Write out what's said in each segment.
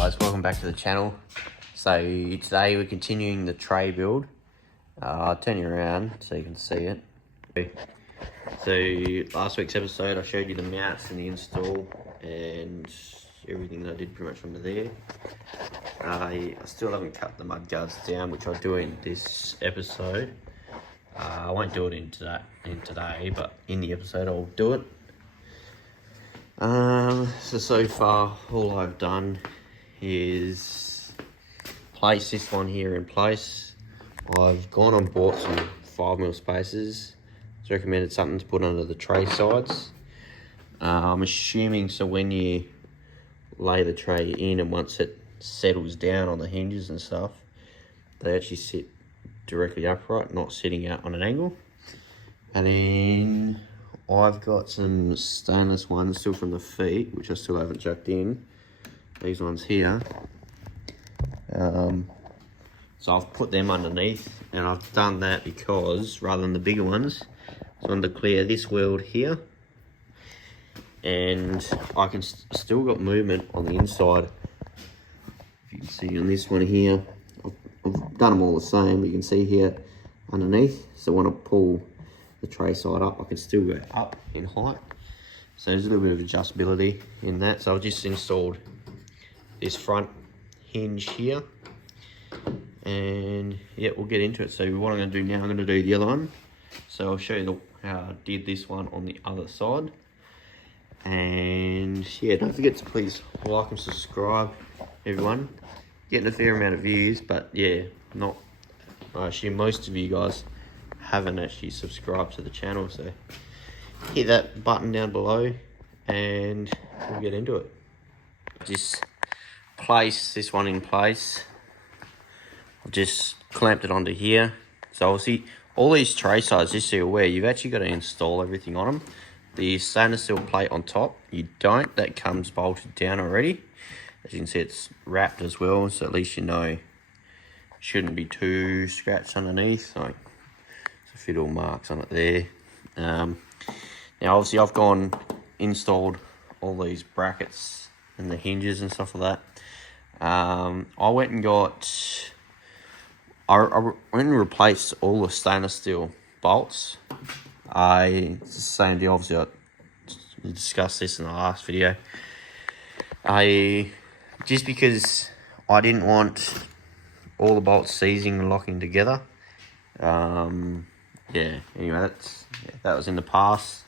guys, welcome back to the channel. So today we're continuing the tray build. I'll turn you around so you can see it. So last week's episode I showed you the mounts and the install and everything that I did pretty much from there. I still haven't cut the mud guards down, which I'll do in this episode. I won't do it in today, but in the episode I'll do it. So far all I've done is place this one here in place. I've gone and bought some 5mm spacers. It's recommended something to put under the tray sides. I'm assuming so when you lay the tray in and once it settles down on the hinges and stuff, they actually sit directly upright, not sitting out on an angle. And then I've got some stainless ones still from the feet, which I still haven't chucked in. These ones here. So I've put them underneath, and I've done that because rather than the bigger ones, I wanted to clear this weld here, and I can still got movement on the inside. If you can see on this one here, I've done them all the same. You can see here underneath. So when I pull the tray side up, I can still go up in height. So there's a little bit of adjustability in that. So I've just installed this front hinge here, and yeah, we'll get into it. So what I'm going to do now, I'm going to do the other one. So I'll show you how I did this one on the other side. And yeah, don't forget to please like and subscribe, everyone. Getting a fair amount of views, but yeah, I assume most of you guys haven't actually subscribed to the channel, so hit that button down below and we'll get into it. Just place this one in place. I've just clamped it onto here. So obviously all these tray sides, just so you're aware, you've actually got to install everything on them. The stainless steel plate on top, you don't, that comes bolted down already. As you can see, it's wrapped as well, so at least you know shouldn't be too scratched underneath. Like, there's a few little marks on it there. Now obviously I've installed all these brackets and the hinges and stuff like that. I went and replaced all the stainless steel bolts. It's the same deal, obviously I discussed this in the last video. Just because I didn't want all the bolts seizing and locking together. Yeah, anyway, that was in the past.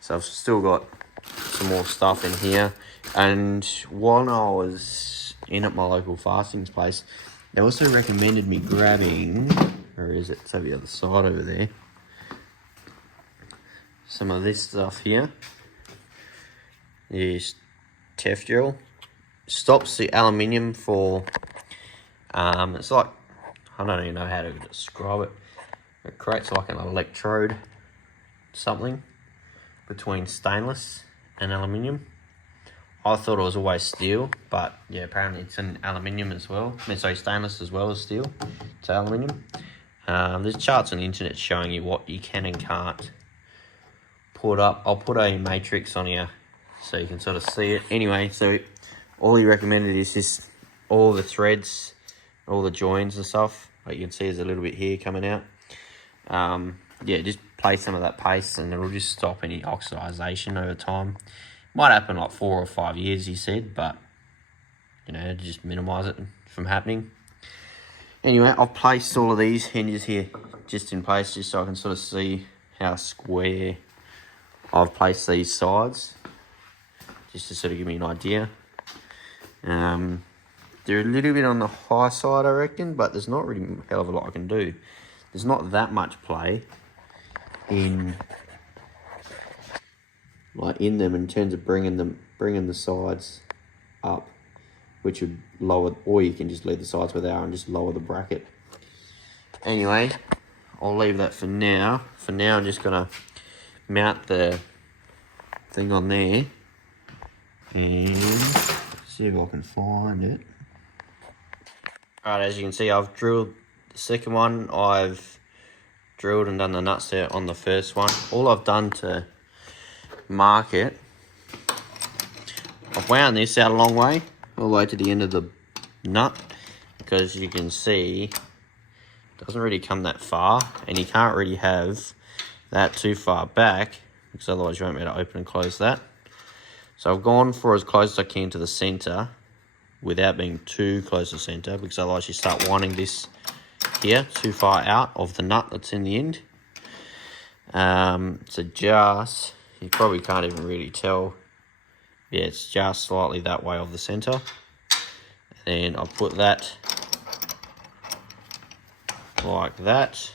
So I've still got some more stuff in here. And when I was in at my local fastings place, they also recommended me grabbing, where is it? It's over the other side over there. Some of this stuff here. This Tef drill. Stops the aluminium for, it's like, I don't even know how to describe it. It creates like an electrode, something, between stainless and aluminium. I thought it was always steel, but yeah, apparently it's an aluminium as well. So stainless as well as steel. It's aluminium. There's charts on the internet showing you what you can and can't put up. I'll put a matrix on here so you can sort of see it. Anyway, so all he recommended is just all the threads, all the joins and stuff. Like you can see there's a little bit here coming out. Yeah, just place some of that paste and it'll just stop any oxidization over time. Might happen like 4 or 5 years, he said, but you know, just minimize it from happening. Anyway, I've placed all of these hinges here just in place, just so I can sort of see how square I've placed these sides, just to sort of give me an idea. They're a little bit on the high side, I reckon, but there's not really a hell of a lot I can do. There's not that much play in them in terms of bringing the sides up, which would lower, or you can just leave the sides where they are and just lower the bracket. Anyway, I'll leave that for now. For now, I'm just gonna mount the thing on there and see if I can find it. Alright, as you can see, I've drilled the second one. I've drilled and done the nuts there on the first one. All I've done to mark it, I've wound this out a long way. all the way to the end of the nut, because you can see it doesn't really come that far, and you can't really have that too far back because otherwise you won't be able to open and close that. So I've gone for as close as I can to the center without being too close to the center, because otherwise you start winding this here too far out of the nut that's in the end. So just, you probably can't even really tell. Yeah, it's just slightly that way of the center. And I'll put that like that,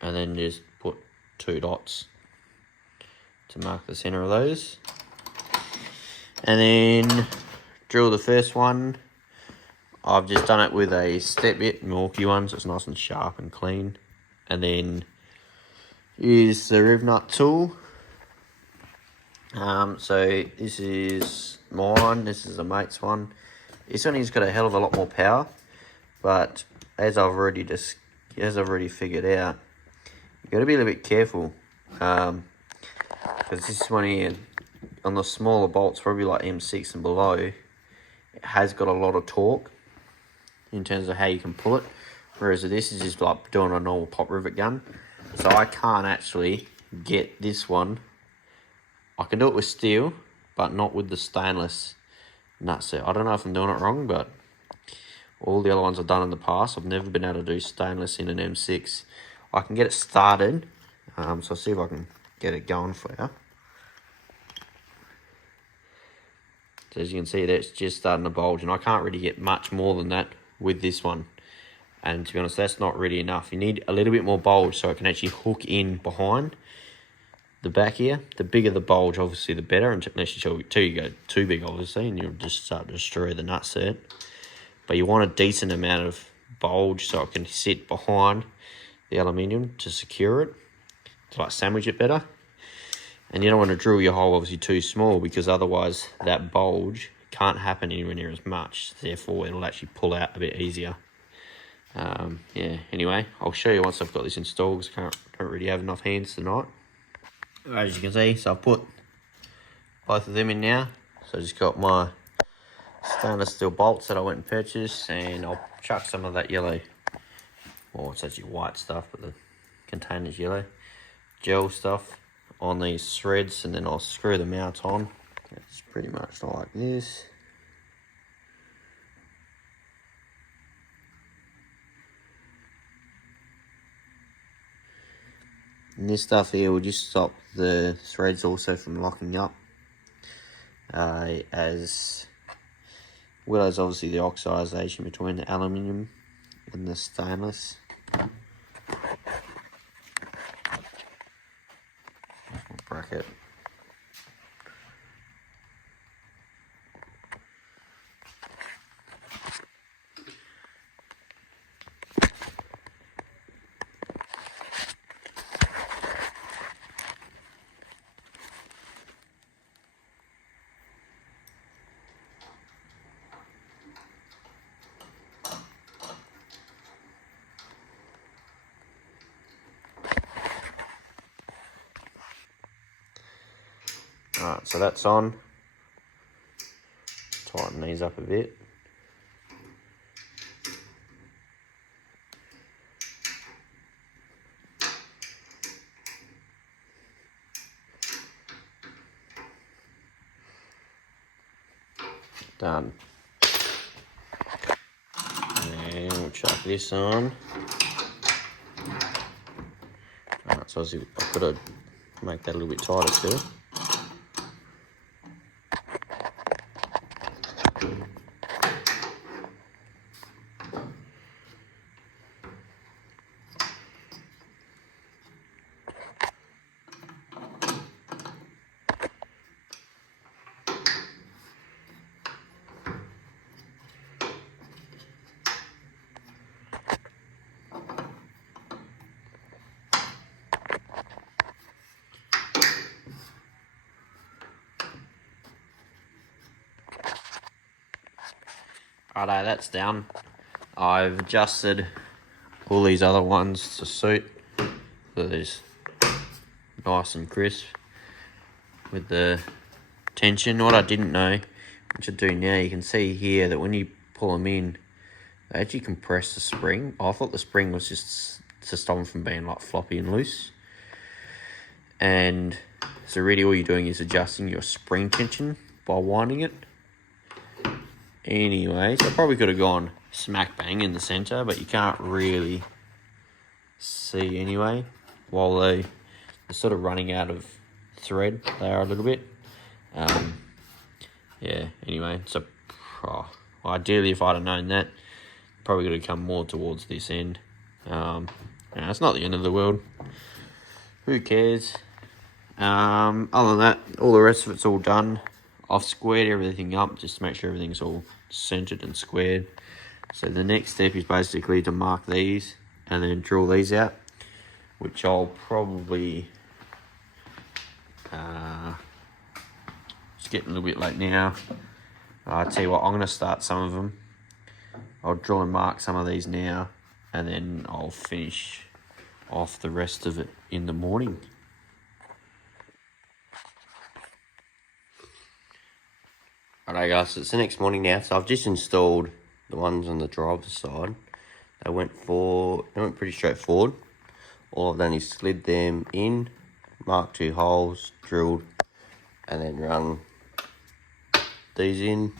and then just put 2 dots to mark the center of those. And then drill the first one. I've just done it with a step bit, Milwaukee one, so it's nice and sharp and clean. And then use the riv nut tool. So this is mine, this is a mate's one. This one has got a hell of a lot more power, but as I've already figured out, you got to be a little bit careful, because this one here, on the smaller bolts, probably like M6 and below, it has got a lot of torque in terms of how you can pull it, whereas this is just like doing a normal pop rivet gun. So I can't actually get this one. I can do it with steel, but not with the stainless nut set. I don't know if I'm doing it wrong, but all the other ones I've done in the past, I've never been able to do stainless in an M6. I can get it started, so I'll see if I can get it going for you. So as you can see there, it's just starting to bulge, and I can't really get much more than that with this one. And to be honest, that's not really enough. You need a little bit more bulge so it can actually hook in behind the back here. The bigger the bulge, obviously, the better, unless you go too big, obviously, and you'll just start to destroy the nut set. But you want a decent amount of bulge so it can sit behind the aluminium to secure it, to like sandwich it better. And you don't want to drill your hole obviously too small, because otherwise that bulge can't happen anywhere near as much. Therefore, it'll actually pull out a bit easier. Yeah, anyway, I'll show you once I've got this installed, because I don't really have enough hands tonight. As you can see, so I've put both of them in now. So I just got my stainless steel bolts that I went and purchased, and I'll chuck some of that yellow, or it's actually white stuff, but the container's yellow, gel stuff on these threads, and then I'll screw them out on. It's pretty much like this. And this stuff here will just stop the threads also from locking up, as well as obviously the oxidization between the aluminium and the stainless. Bracket. Alright, so that's on. Tighten these up a bit. Done. And we'll chuck this on. Alright, so I've got to make that a little bit tighter still. Righto, that's down. I've adjusted all these other ones to suit, so there's nice and crisp with the tension. What I didn't know which I do now, you can see here that when you pull them in, they actually compress the spring. I thought the spring was just to stop them from being like floppy and loose. And so really all you're doing is adjusting your spring tension by winding it. Anyway, so I probably could have gone smack bang in the center, but you can't really see anyway. While they're sort of running out of thread, they are a little bit. Yeah, anyway, so ideally if I'd have known that, probably could have come more towards this end. It's not the end of the world. Who cares? Other than that, all the rest of it's all done. I've squared everything up just to make sure everything's all centered and squared. So the next step is basically to mark these and then drill these out, which I'll probably it's getting a little bit late now. I'll tell you what, I'm going to start some of them. I'll drill and mark some of these now, and then I'll finish off the rest of it in the morning. Alright guys, so it's the next morning now, so I've just installed the ones on the driver's side. They went pretty straightforward. All I've done is slid them in, marked 2 holes, drilled, and then run these in.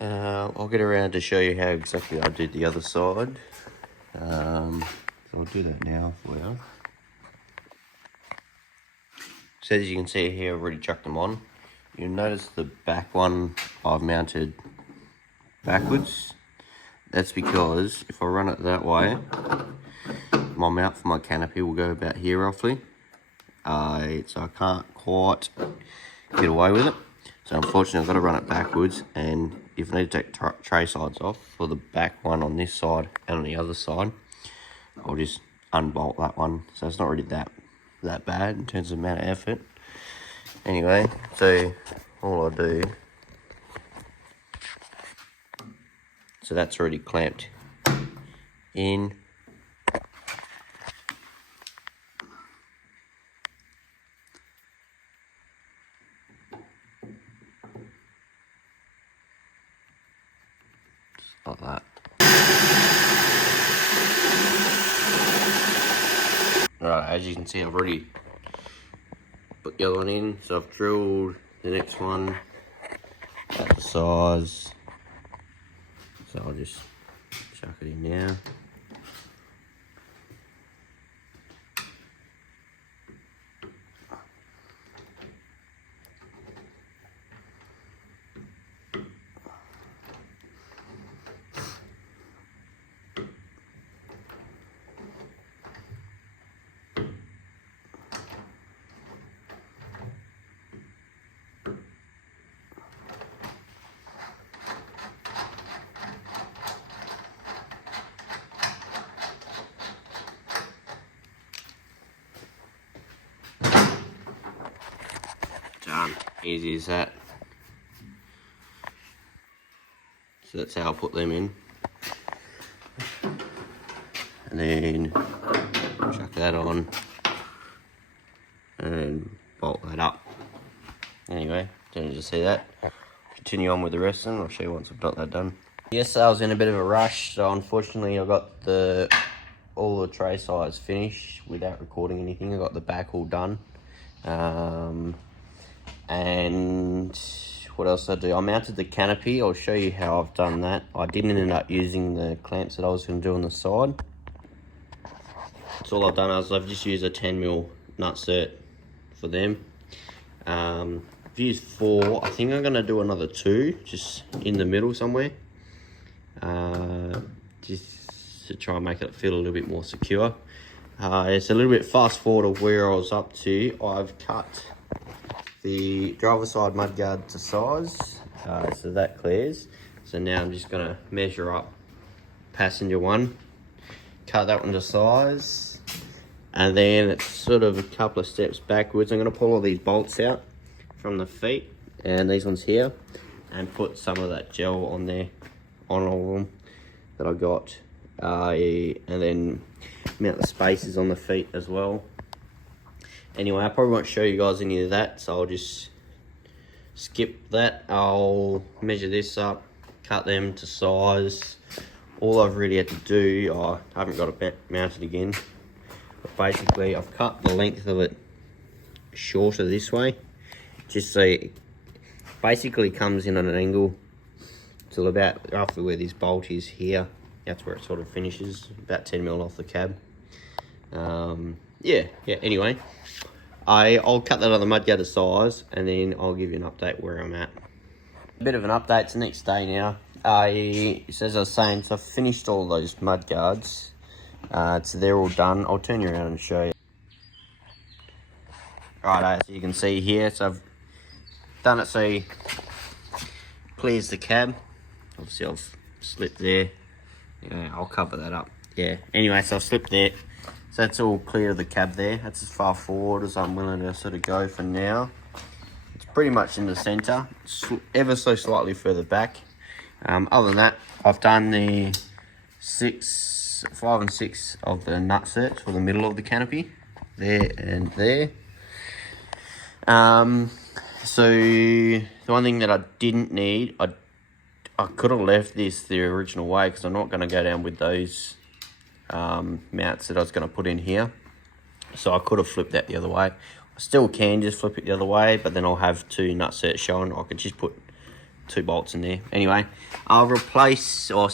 I'll get around to show you how exactly I did the other side. So I'll do that now for you. So as you can see here, I've already chucked them on. You'll notice the back one I've mounted backwards. That's because if I run it that way, my mount for my canopy will go about here roughly. So I can't quite get away with it. So unfortunately I've got to run it backwards, and if I need to take tray sides off for the back one on this side and on the other side, I'll just unbolt that one. So it's not really that bad in terms of amount of effort. Anyway, so all I do, so that's already clamped in. Just like that. Alright, as you can see, I've already put the other one in, so I've drilled the next one at the size, so I'll just chuck it in now. Done. Easy as that. So that's how I put them in. And then chuck that on and bolt that up. Anyway, don't need to see that. Continue on with the rest of them. I'll show you once I've got that done. Yes, I was in a bit of a rush, so unfortunately I got all the tray sides finished without recording anything. I got the back all done. And what else did I do? I mounted the canopy. I'll show you how I've done that. I didn't end up using the clamps that I was going to do on the side. So all I've done is I've just used a 10mm nut cert for them. I've used 4. I think I'm going to do another 2 just in the middle somewhere. Just to try and make it feel a little bit more secure. It's a little bit fast forward of where I was up to. I've cut the driver's side mudguard to size, so that clears. So now I'm just going to measure up passenger one, cut that one to size, and then it's sort of a couple of steps backwards. I'm going to pull all these bolts out from the feet and these ones here, and put some of that gel on there, on all of them that I got, and then mount the spacers on the feet as well. Anyway, I probably won't show you guys any of that, so I'll just skip that. I'll measure this up, cut them to size. All I've really had to do, I haven't got it mounted again, but basically I've cut the length of it shorter this way, just so it basically comes in at an angle till about roughly where this bolt is here. That's where it sort of finishes, about 10mm off the cab. Yeah, anyway, I'll cut that on the mudguard to size, and then I'll give you an update where I'm at. A bit of an update, it's the next day now. As I was saying, so I've finished all those mudguards. So they're all done. I'll turn you around and show you. Right, so you can see here, so I've done it so it clears the cab. Obviously I've slipped there. Yeah, I'll cover that up. Yeah, anyway, so I've slipped there. So that's all clear of the cab there. That's as far forward as I'm willing to sort of go for now. It's pretty much in the centre, ever so slightly further back. Other than that, I've done the 5 and 6 of the nut certs for the middle of the canopy, there and there. So the one thing that I didn't need, I could have left this the original way, because I'm not going to go down with those mounts that I was going to put in here. So I could have flipped that the other way. I still can just flip it the other way, but then I'll have 2 nut certs showing. I could just put 2 bolts in there. Anyway, I haven't replaced all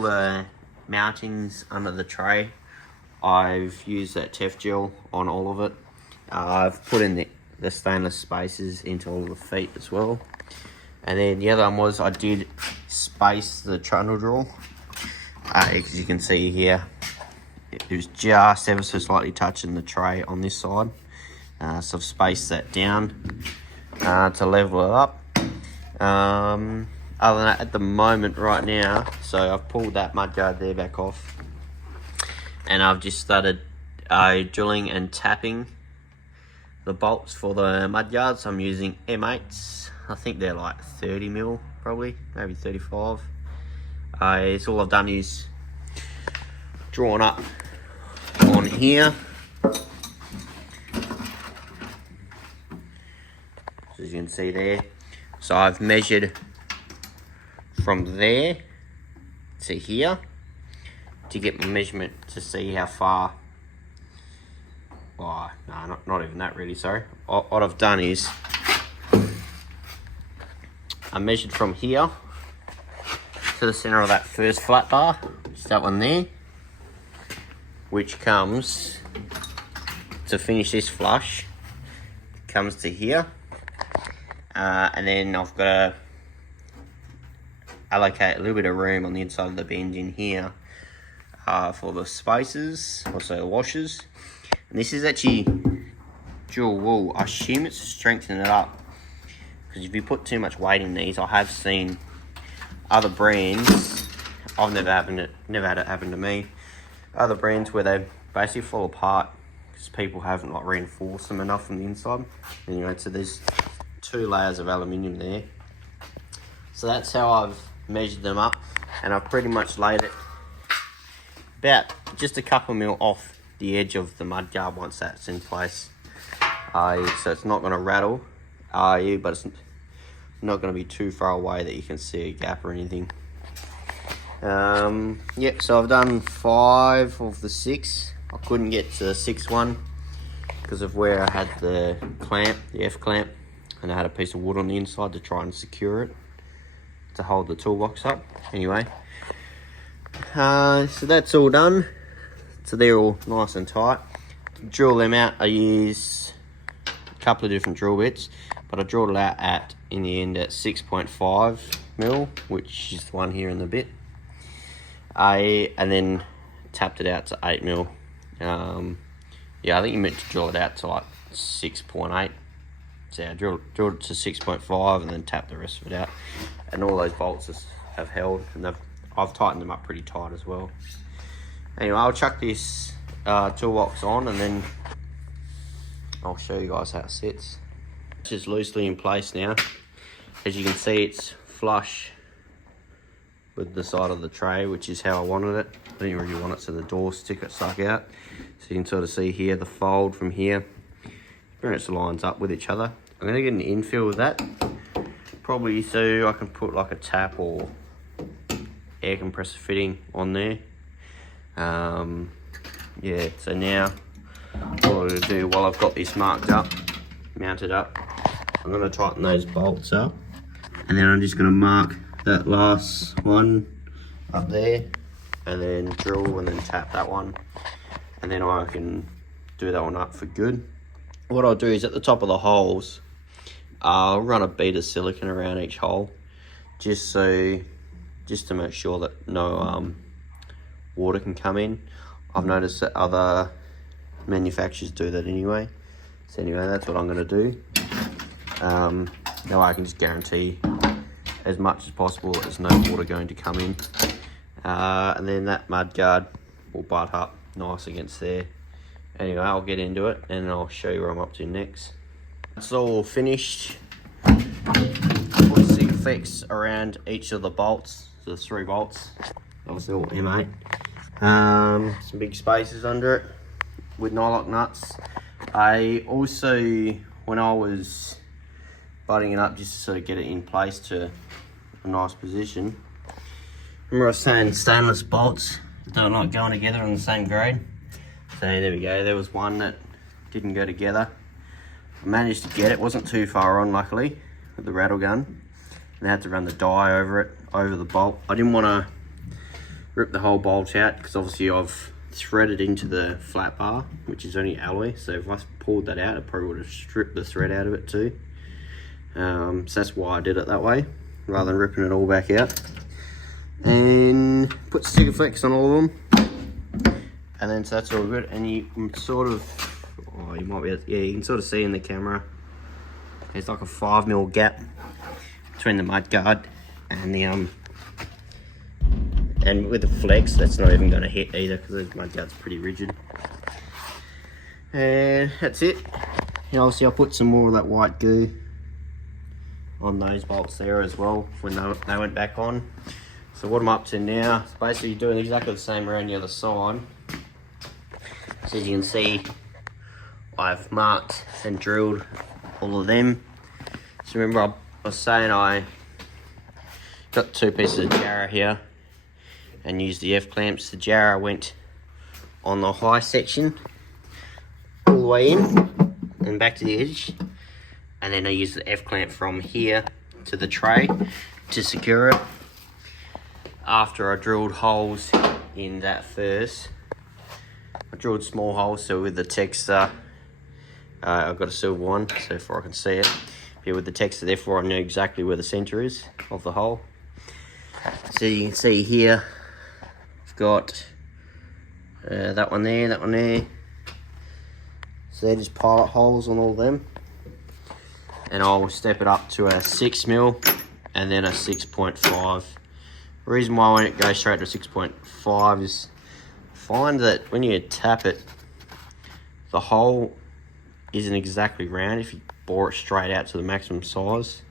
the mountings under the tray. I've used that Tef gel on all of it. I've put in the stainless spacers into all of the feet as well. And then the other one was I did space the trundle drill. As you can see here, it was just ever so slightly touching the tray on this side. So I've spaced that down to level it up. Other than that, at the moment right now, so I've pulled that mudguard there back off, and I've just started drilling and tapping the bolts for the mudguards. I'm using M8s. I think they're like 30mm, probably, maybe 35. So all I've done is drawn up on here. As you can see there. So I've measured from there to here to get my measurement to see how far. Oh, no, not even that really, sorry. What I've done is I measured from here to the center of that first flat bar, just that one there, which comes to finish this flush, comes to here. And then I've got to allocate a little bit of room on the inside of the bend in here for the spacers, also the washers. And this is actually dual wool. I assume it's to strengthen it up, because if you put too much weight in these, I have seen other brands, I've never had it happen to me, other brands where they basically fall apart because people haven't like reinforced them enough from the inside. Anyway, so there's 2 layers of aluminium there. So that's how I've measured them up, and I've pretty much laid it about just a couple mil off the edge of the mudguard once that's in place. So it's not going to rattle, but it's not going to be too far away that you can see a gap or anything. Yep, so I've done 5 of the 6. I couldn't get to the 6th one because of where I had the clamp, the F clamp, and I had a piece of wood on the inside to try and secure it to hold the toolbox up. Anyway, so that's all done. So they're all nice and tight. To drill them out, I use a couple of different drill bits, but I drilled it out in the end at 6.5mm, which is the one here in the bit. And then tapped it out to 8mm. Yeah, I think you meant to drill it out to like 6.8. So yeah, I drilled it to 6.5 and then tapped the rest of it out. And all those bolts have held, and I've tightened them up pretty tight as well. Anyway, I'll chuck this toolbox on, and then I'll show you guys how it sits. It's just loosely in place now. As you can see, it's flush with the side of the tray, which is how I wanted it. I didn't really want it so the door sticker stuck out. So you can sort of see here the fold from here. Pretty much lines up with each other. I'm gonna get an infill with that, probably so I can put like a tap or air compressor fitting on there. Yeah, so now what I'm gonna do while I've got this marked up, mounted up, I'm gonna tighten those bolts up, and then I'm just gonna mark that last one up there, and then drill and then tap that one, and then I can do that one up for good. What I'll do is at the top of the holes, I'll run a bead of silicone around each hole, just to make sure that no water can come in. I've noticed that other manufacturers do that anyway. So anyway, that's what I'm going to do. That way I can just guarantee as much as possible that there's no water going to come in. And then that mud guard will butt up nice against there. Anyway, I'll get into it and I'll show you what I'm up to next. It's all finished. Put the effects around each of the bolts, so the 3 bolts, obviously all M8. Some big spaces under it with nylock nuts. I also, when I was butting it up just to sort of get it in place to a nice position, remember I was saying stainless bolts don't like going together on the same grade. So there we go, there was one that didn't go together. I managed to get it, wasn't too far on luckily with the rattle gun, and I had to run the die over it, over the bolt. I didn't want to rip the whole bolt out because obviously I've threaded into the flat bar, which is only alloy, so if I pulled that out, it probably would have stripped the thread out of it too. So that's why I did it that way, rather than ripping it all back out. And put sticker flex on all of them, and then so that's all good. And you can sort of, oh, you might be able to, yeah, you can sort of see in the camera, there's like a 5mm gap between the mud guard and the and with the flex, that's not even going to hit either because the mud guard's pretty rigid. And that's it. And obviously I'll put some more of that white goo on those bolts there as well when they went back on. So what I'm up to now is basically doing exactly the same around the other side. So as you can see, I've marked and drilled all of them. So remember I was saying I got 2 pieces of jarrah here and used the F-clamps. The jarrah went on the high section all the way in and back to the edge, and then I used the F-clamp from here to the tray to secure it. After I drilled holes in that first, I drilled small holes, so with the texture, I've got a silver one, so therefore I can see it. Here with the texture, therefore I know exactly where the center is of the hole. So you can see here, I've got that one there, that one there. So they're just pilot holes on all of them. And I'll step it up to a 6mm and then a 6.5. The reason why I won't go straight to 6.5 is I find that when you tap it, the hole isn't exactly round if you bore it straight out to the maximum size.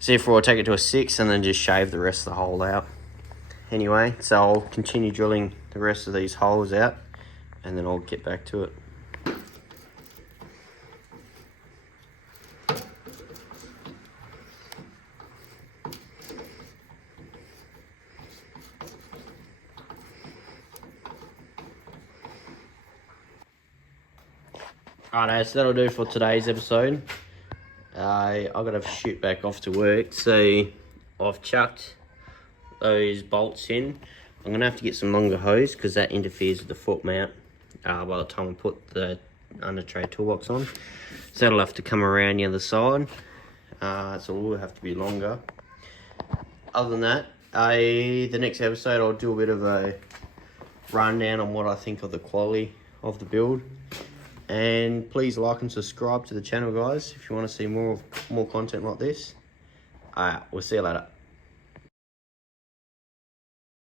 So therefore I'll take it to a 6 and then just shave the rest of the hole out. Anyway, so I'll continue drilling the rest of these holes out and then I'll get back to it. Alright, so that'll do for today's episode. I've got to shoot back off to work, so I've chucked those bolts in. I'm going to have to get some longer hose because that interferes with the foot mount by the time I put the under tray toolbox on. So that'll have to come around the other side, so it will have to be longer. Other than that, the next episode I'll do a bit of a rundown on what I think of the quality of the build. And please like and subscribe to the channel, guys, if you want to see more content like this. Alright, we'll see you later.